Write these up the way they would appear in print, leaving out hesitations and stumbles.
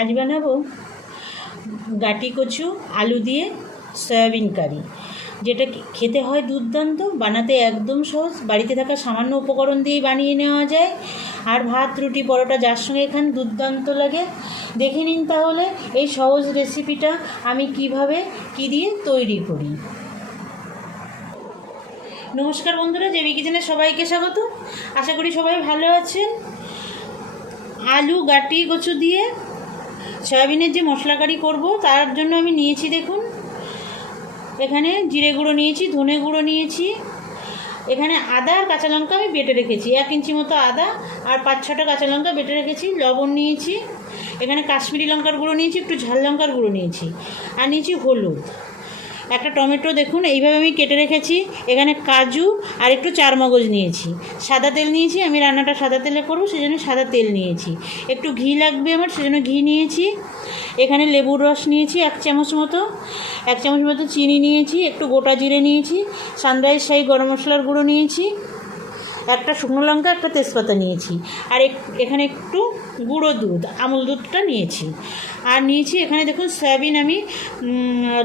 আজ বানাবো গাটি কচু আলু দিয়ে সয়াবিন কারি, যেটা খেতে হয় দুর্দান্ত, বানাতে একদম সহজ, বাড়িতে থাকা সামান্য উপকরণ দিয়েই বানিয়ে নেওয়া যায়। আর ভাত রুটি পরোটা যার সঙ্গে খান দুর্দান্ত লাগে। দেখে নিন তাহলে এই সহজ রেসিপিটা আমি কিভাবে কী দিয়ে তৈরি করি। নমস্কার বন্ধুরা, জেবি কিচেনে সবাইকে স্বাগত। আশা করি সবাই ভালো আছেন। আলু গাটি কচু দিয়ে সয়াবিনের যে মশলা কারি করবো তার জন্য আমি নিয়েছি, দেখুন এখানে জিরে গুঁড়ো নিয়েছি, ধনে গুঁড়ো নিয়েছি, এখানে আদা আর কাঁচা লঙ্কা আমি বেটে রেখেছি, 1 ইঞ্চি মতো আদা আর 5-6টা কাঁচা লঙ্কা বেটে রেখেছি, লবণ নিয়েছি, এখানে কাশ্মীরি লঙ্কার গুঁড়ো নিয়েছি, একটু ঝাল লঙ্কার গুঁড়ো নিয়েছি, আর নিয়েছি হলুদ, একটা টমেটো দেখুন এইভাবে আমি কেটে রেখেছি, এখানে কাজু আর একটু চারমগজ নিয়েছি, সাদা তেল নিয়েছি, আমি রান্নাটা সাদা তেলে করবো সেজন্য সাদা তেল নিয়েছি, একটু ঘি লাগবে আমার সেজন্য ঘি নিয়েছি, এখানে লেবুর রস নিয়েছি 1 চামচ মতো চিনি নিয়েছি, একটু গোটা জিরে নিয়েছি, সানরাইজ শাহি গরম মশলার গুঁড়ো নিয়েছি, একটা শুকনো লঙ্কা, একটা তেজপাতা নিয়েছি, আর এখানে একটু গুঁড়ো দুধ, আমুল দুধটা নিয়েছি, আর নিয়েছি এখানে দেখুন সয়াবিন আমি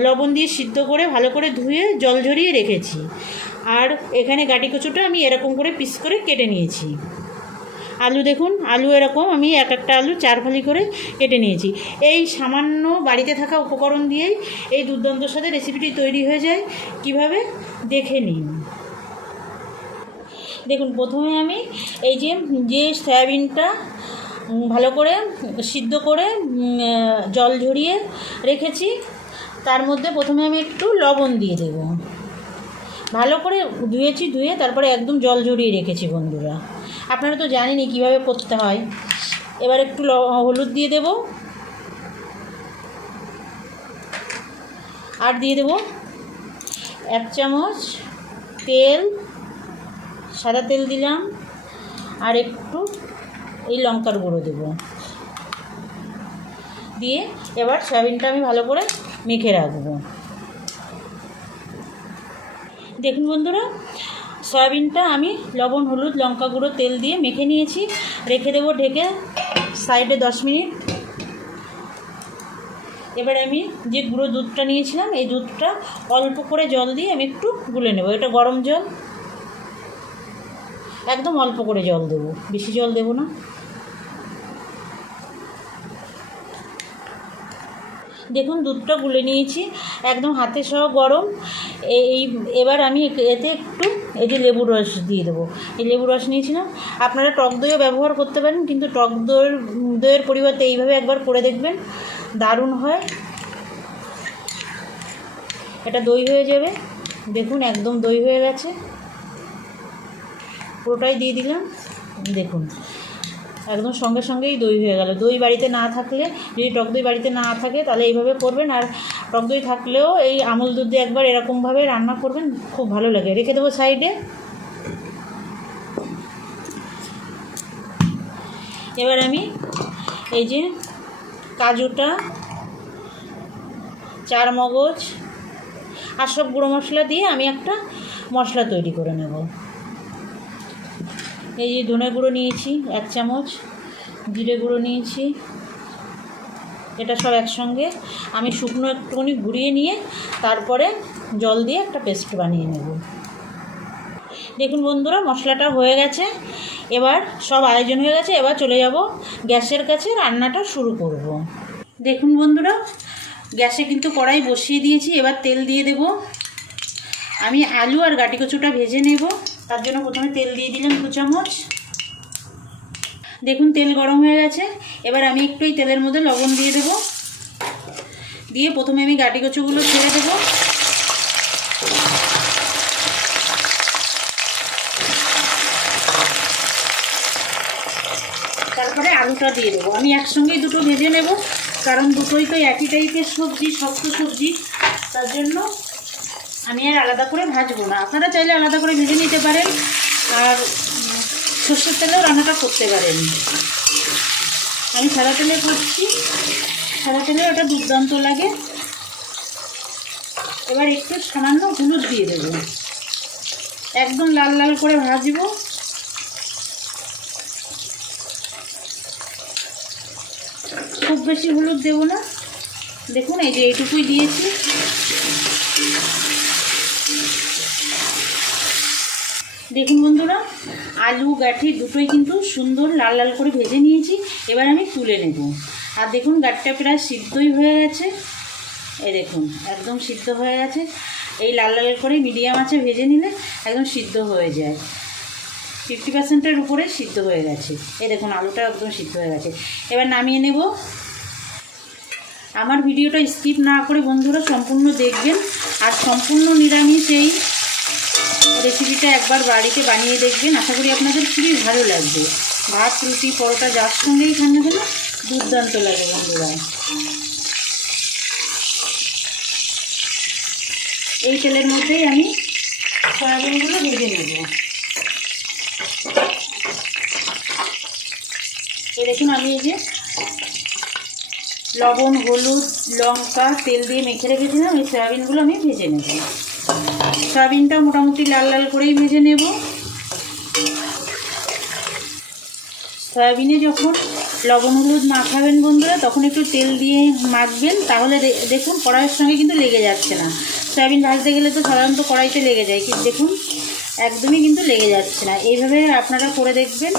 লবণ দিয়ে সিদ্ধ করে ভালো করে ধুয়ে জল ঝরিয়ে রেখেছি, আর এখানে গাটি কচুটা আমি এরকম করে পিস করে কেটে নিয়েছি। আলু দেখুন, আলু এরকম আমি একটা আলু 4 ফালি করে কেটে নিয়েছি। এই সামান্য বাড়িতে থাকা উপকরণ দিয়েই এই দুর্দান্তর সাথে রেসিপিটি তৈরি হয়ে যায়। কিভাবে দেখে নিন। দেখুন প্রথমে আমি এই যে সয়াবিনটা ভালো করে সিদ্ধ করে জল ঝরিয়ে রেখেছি, তার মধ্যে প্রথমে আমি একটু লবণ দিয়ে দেব, ভালো করে ধুয়ে তারপরে একদম জল ঝরিয়ে রেখেছি বন্ধুরা, আপনারা তো জানেনই কীভাবে করতে হয়। এবার একটু হলুদ দিয়ে দেব, আর দিয়ে দেব 1 চামচ তেল, সাদা তেল দিলাম, আর একটু এই লঙ্কার গুঁড়ো দেব, দিয়ে এবার সয়াবিনটা আমি ভালো করে মেখে রাখবো। দেখুন বন্ধুরা, সয়াবিনটা আমি লবণ হলুদ লঙ্কা গুঁড়ো তেল দিয়ে মেখে নিয়েছি, রেখে দেবো ঢেকে সাইডে 10 মিনিট। এবার আমি যে গুঁড়ো দুধটা নিয়েছিলাম এই দুধটা অল্প করে জল দিয়ে আমি একটু গুলে নেব, এটা গরম জল, একদম অল্প করে জল দেব, বেশি জল দেব না। দেখুন দুধটা গুলে নিয়েছি, একদম হাতে সহ গরম। এবার আমি এতে একটু এই যে লেবুর রস দিয়ে দেবো, এই লেবুর রস নিয়েছিলাম, আপনারা টক দইও ব্যবহার করতে পারেন, কিন্তু টক দইয়ের পরিবর্তে এইভাবে একবার করে দেখবেন, দারুণ হয়, এটা দই হয়ে যাবে। দেখুন একদম দই হয়ে গেছে, পুরোটাই দিয়ে দিলাম, দেখুন একদম সঙ্গে সঙ্গেই দই হয়ে গেল। দই বাড়িতে না থাকলে, যদি টক দই বাড়িতে না থাকে তাহলে এইভাবে করবেন, আর টক দই থাকলেও এই আমুল দুধ দিয়ে একবার এরকমভাবে রান্না করবেন, খুব ভালো লাগে। রেখে দেবো সাইডে। এবার আমি এই যে কাজুটা, চারমগজ আর সব গুঁড়ো মশলা দিয়ে আমি একটা মশলা তৈরি করে নেব। এই যে ধনে গুঁড়ো নিয়েছি 1 চামচ, জিরে গুঁড়ো নিয়েছি, এটা সব একসঙ্গে আমি শুকনো একটুখানি গুঁড়িয়ে নিয়ে তারপরে জল দিয়ে একটা পেস্ট বানিয়ে নেব। দেখুন বন্ধুরা মশলাটা হয়ে গেছে, এবার সব আয়োজন হয়ে গেছে, এবার চলে যাব গ্যাসের কাছে, রান্নাটা শুরু করব। দেখুন বন্ধুরা গ্যাসে কিন্তু কড়াই বসিয়ে দিয়েছি, এবার তেল দিয়ে দেব। আমি আলু আর গাটি কচুটা ভেজে নেব, তার জন্য প্রথমে তেল দিয়ে দিলাম 2 চামচ। দেখুন তেল গরম হয়ে গেছে, এবার আমি একটু এই তেলের মধ্যে লবণ দিয়ে দেব, দিয়ে প্রথমে আমি গাটি কচুগুলো ছেড়ে দেব, তারপরে আলুটা দিয়ে দেবো। আমি একসঙ্গেই দুটো ভেজে নেব, কারণ দুটোই তো একই টাইপের সবজি, শক্ত সবজি, তার জন্য আমি আর আলাদা করে ভাজবো না। আপনারা চাইলে আলাদা করে ভেজে নিতে পারেন, আর সর্ষের তেলেও রান্নাটা করতে পারেন। আমি সাদা তেলে করছি, সাদা তেলে ওটা দুর্দান্ত লাগে। এবার একটু সামান্য হলুদ দিয়ে দেবো, একদম লাল লাল করে ভাজবো। খুব বেশি হলুদ দেবো না, দেখুন এই যে এইটুকুই দিয়েছি। দেখুন বন্ধুরা, আলু গাঠি দুটোই কিন্তু সুন্দর লাল লাল করে ভেজে নিয়েছি। এবার আমি তুলে নেব। আর দেখুন গাঠিটা প্রায় সিদ্ধই হয়ে গেছে, এই দেখুন একদম সিদ্ধ হয়ে গেছে। এই লাল লাল করে মিডিয়াম আঁচে ভেজে নিলে একদম সিদ্ধ হয়ে যায়, 50%-এর উপরে সিদ্ধ হয়ে গেছে। এই দেখুন আলুটা একদম সিদ্ধ হয়ে গেছে। এবার নামিয়ে নেব। আমার ভিডিওটা স্কিপ না করে বন্ধুরা সম্পূর্ণ দেখবেন। আর সম্পূর্ণ নিরামিষ এই রেসিপিটা একবার বাড়িতে বানিয়ে দেখবেন, আশা করি আপনাদের খুবই ভালো লাগবে। ভাত, রুটি, পরোটা যার সঙ্গেই খান না কেন দুর্দান্ত লাগে বন্ধুরা। এই তেলের মধ্যেই আমি সয়াবিনগুলো ভেজে নেব। এই দেখুন আমি এই যে লবণ, হলুদ, লঙ্কা, তেল দিয়ে মেখে রেখেছিলাম, এই সয়াবিনগুলো আমি ভেজে নেব। সয়াবিনটা মোটামুটি লাল লাল করেই ভেজে নেব। সয়াবিনে যখন লবণ হলুদ মাখাবেন বন্ধুরা, তখন একটু তেল দিয়ে মাখবেন, তাহলে দেখুন কড়াইয়ের সঙ্গে কিন্তু লেগে যাচ্ছে না। সয়াবিন ভাজতে গেলে তো সাধারণত কড়াইতে লেগে যায়, কিন্তু দেখুন একদমই কিন্তু লেগে যাচ্ছে না। এইভাবে আপনারা করে দেখবেন,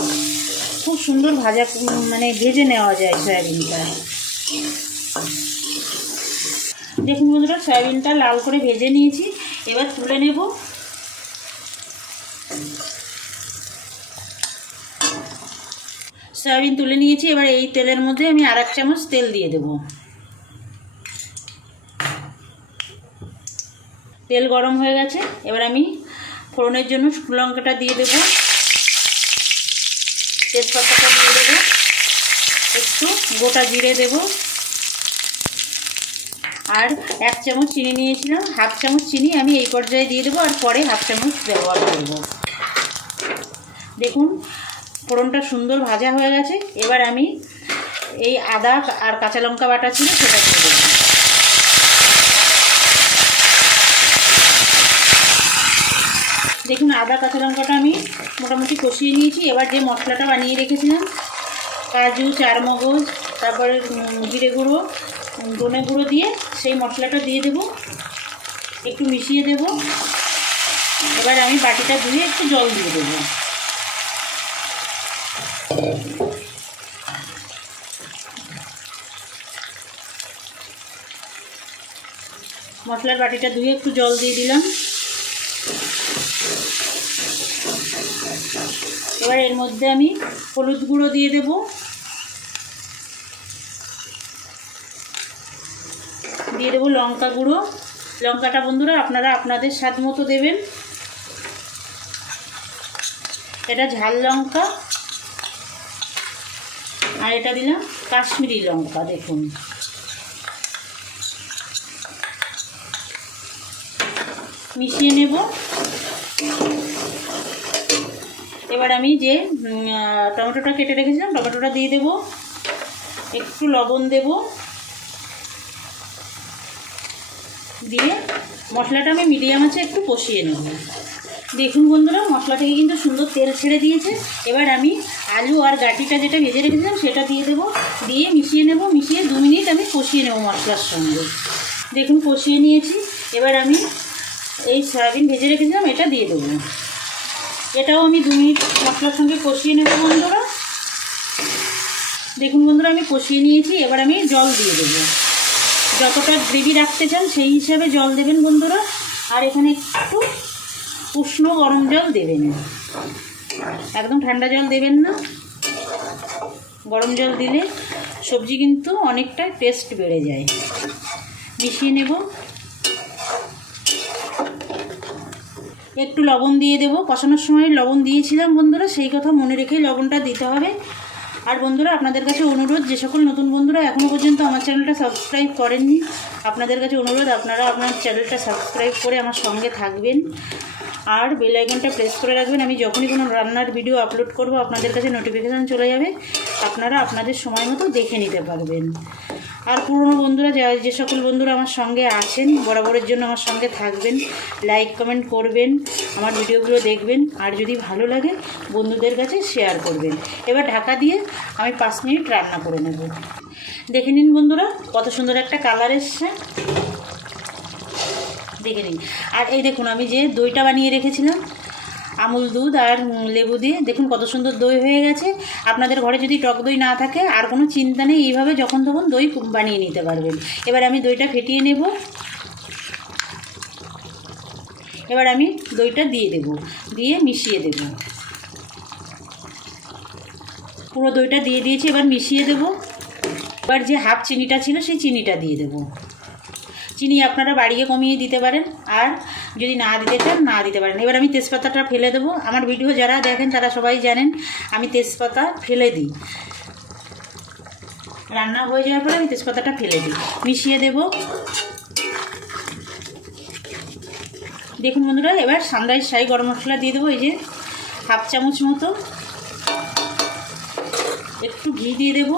খুব সুন্দর ভাজা মানে ভেজে নেওয়া যায় সয়াবিনটা। দেখুন বন্ধুরা, সয়াবিনটা লাল করে ভেজে নিয়েছি, এবার তুলে নেব। সয়াবিন তুলে নিয়েছি, এবার এই তেলের মধ্যে আমি 1 চামচ তেল দিয়ে দেব। তেল গরম হয়ে গেছে, এবার আমি ফোড়নের জন্য শুকনো লঙ্কাটা দিয়ে দেব, তেজপাতাটা দিয়ে দেব, একটু গোটা জিরে দেব, আর 1 চামচ চিনি নিয়েছিলাম, 1/2 চামচ চিনি আমি এই পর্যায়ে দিয়ে দেবো, আর পরে 1/2 চামচ ব্যবহার করব। দেখুন ফোড়নটা সুন্দর ভাজা হয়ে গেছে। এবার আমি এই আদা আর কাঁচা লঙ্কা বাটা ছিল সেটা দিয়ে দেবো। দেখুন আদা কাঁচা লঙ্কাটা আমি মোটামুটি কষিয়ে নিয়েছি। এবার যে মশলাটা বানিয়ে রেখেছিলাম, কাজু, চারমগজ, তারপরে জিরে গুঁড়ো, ধনে গুঁড়ো দিয়ে সেই মশলাটা দিয়ে দেব, একটু মিশিয়ে দেব। এবার আমি বাটিটা ধুয়ে একটু জল দিয়ে দেবো। মশলার বাটিটা ধুয়ে একটু জল দিয়ে দিলাম। এবার এর মধ্যে আমি হলুদ গুঁড়ো দিয়ে দেব, দিয়ে দেবো লঙ্কা গুঁড়ো। লঙ্কাটা বন্ধুরা আপনারা আপনাদের স্বাদ মতো দেবেন, এটা ঝাল লঙ্কা। আর এটা দিলাম কাশ্মীরি লঙ্কা। দেখুন মিশিয়ে নেব। এবার আমি যে টমেটোটা কেটে রেখেছিলাম টমেটোটা দিয়ে দেব, একটু লবণ দেব, দিয়ে মশলাটা আমি মিডিয়াম আছে একটু কষিয়ে নেব। দেখুন বন্ধুরা মশলা থেকে কিন্তু সুন্দর তেল ছেড়ে দিয়েছে। এবার আমি আলু আর গাঠিটা যেটা ভেজে রেখেছিলাম সেটা দিয়ে দেবো, দিয়ে মিশিয়ে নেব। মিশিয়ে 2 মিনিট আমি কষিয়ে নেব মশলার সঙ্গে। দেখুন কষিয়ে নিয়েছি। এবার আমি এই সয়াবিন ভেজে রেখেছিলাম এটা দিয়ে দেবো, এটাও আমি 2 মিনিট মশলার সঙ্গে কষিয়ে নেব বন্ধুরা। দেখুন বন্ধুরা আমি কষিয়ে নিয়েছি। এবার আমি জল দিয়ে দেবো, যতটা গ্রেভি রাখতে চান সেই হিসাবে জল দেবেন বন্ধুরা। আর এখানে একটু উষ্ণ গরম জল দেবেন, একদম ঠান্ডা জল দেবেন না। গরম জল দিলে সবজি কিন্তু অনেকটা টেস্ট বেড়ে যায়। মিশিয়ে নেব, একটু লবণ দিয়ে দেব। কষানোর সময় লবণ দিয়েছিলাম বন্ধুরা, সেই কথা মনে রেখেই লবণটা দিতে হবে। আর বন্ধুরা আপনাদের কাছে অনুরোধ, যে সকল নতুন বন্ধুরা এখনও পর্যন্ত আমার চ্যানেলটা সাবস্ক্রাইব করেননি, আপনাদের কাছে অনুরোধ আপনারা আপনার চ্যানেলটা সাবস্ক্রাইব করে আমার সঙ্গে থাকবেন আর বেল আইকনটা প্রেস করে রাখবেন। আমি যখনই কোনো রান্নার ভিডিও আপলোড করব আপনাদের কাছে নোটিফিকেশান চলে যাবে, আপনারা আপনাদের সময় মতো দেখে নিতে পারবেন। আর পুরনো বন্ধুরা যে সকল বন্ধুরা আমার সঙ্গে আছেন, বরাবরের জন্য আমার সঙ্গে থাকবেন, লাইক কমেন্ট করবেন, আমার ভিডিওগুলো দেখবেন, আর যদি ভালো লাগে বন্ধুদের কাছে শেয়ার করবেন। এবার ঢাকা দিয়ে আমি 5 মিনিট রান্না করে নেব। দেখে নিন বন্ধুরা কত সুন্দর একটা কালার এসছে, দেখে নিন। আর এই দেখুন আমি যে দইটা বানিয়ে রেখেছিলাম আমুল দুধ আর লেবু দিয়ে, দেখুন কত সুন্দর দই হয়ে গেছে। আপনাদের ঘরে যদি টক দই না থাকে আর কোনো চিন্তা নেই, এইভাবে যখন তখন দই বানিয়ে নিতে পারবেন। এবার আমি দইটা ফেটিয়ে নেব, এবার আমি দইটা দিয়ে দেব, দিয়ে মিশিয়ে দেব। পুরো দইটা দিয়ে দিয়েছি, এবার মিশিয়ে দেব। এবার যে হাফ চিনিটা ছিল সেই চিনিটা দিয়ে দেব। চিনি আপনারা বাড়িয়ে কমিয়ে দিতে পারেন, আর যদি না দিতে চান না দিতে পারেন। এবার আমি তেজপাতাটা ফেলে দেবো। আমার ভিডিও যারা দেখেন তারা সবাই জানেন আমি তেজপাতা ফেলে দিই, রান্না হয়ে যাওয়ার পরে আমি তেজপাতাটা ফেলে দিই। মিশিয়ে দেব। দেখুন বন্ধুরা, এবার সানরাইজ শাহি গরম মশলা দিয়ে দেবো, এই যে হাফ চামচ মতো। একটু ঘি দিয়ে দেব,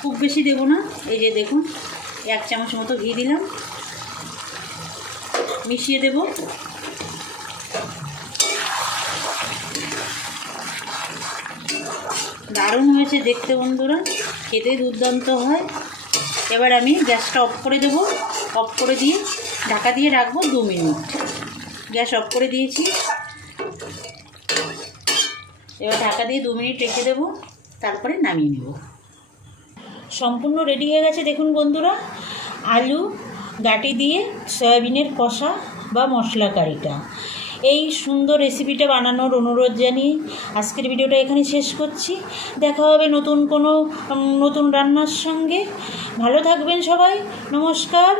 খুব বেশি দেব না, এই যে দেখুন 1 চামচ মতো ঘি দিলাম। মিশিয়ে দেব। দারুণ হয়েছে দেখতে বন্ধুরা, খেতে দুর্দান্ত হয়। এবার আমি গ্যাসটা অফ করে দেব, অফ করে দিয়ে ঢাকা দিয়ে রাখবো 2 মিনিট। গ্যাস অফ করে দিয়েছি, এবার ঢাকা দিয়ে 2 মিনিট রেখে দেব, তারপরে নামিয়ে নেব। সম্পূর্ণ রেডি হয়ে গেছে দেখুন বন্ধুরা, আলু গাটি দিয়ে সয়াবিনের কষা বা মশলা কারিটা। এই সুন্দর রেসিপিটা বানানোর অনুরোধ জানিয়ে আজকের ভিডিওটা এখানে শেষ করছি। দেখা হবে নতুন কোনো নতুন রান্নার সঙ্গে। ভালো থাকবেন সবাই, নমস্কার।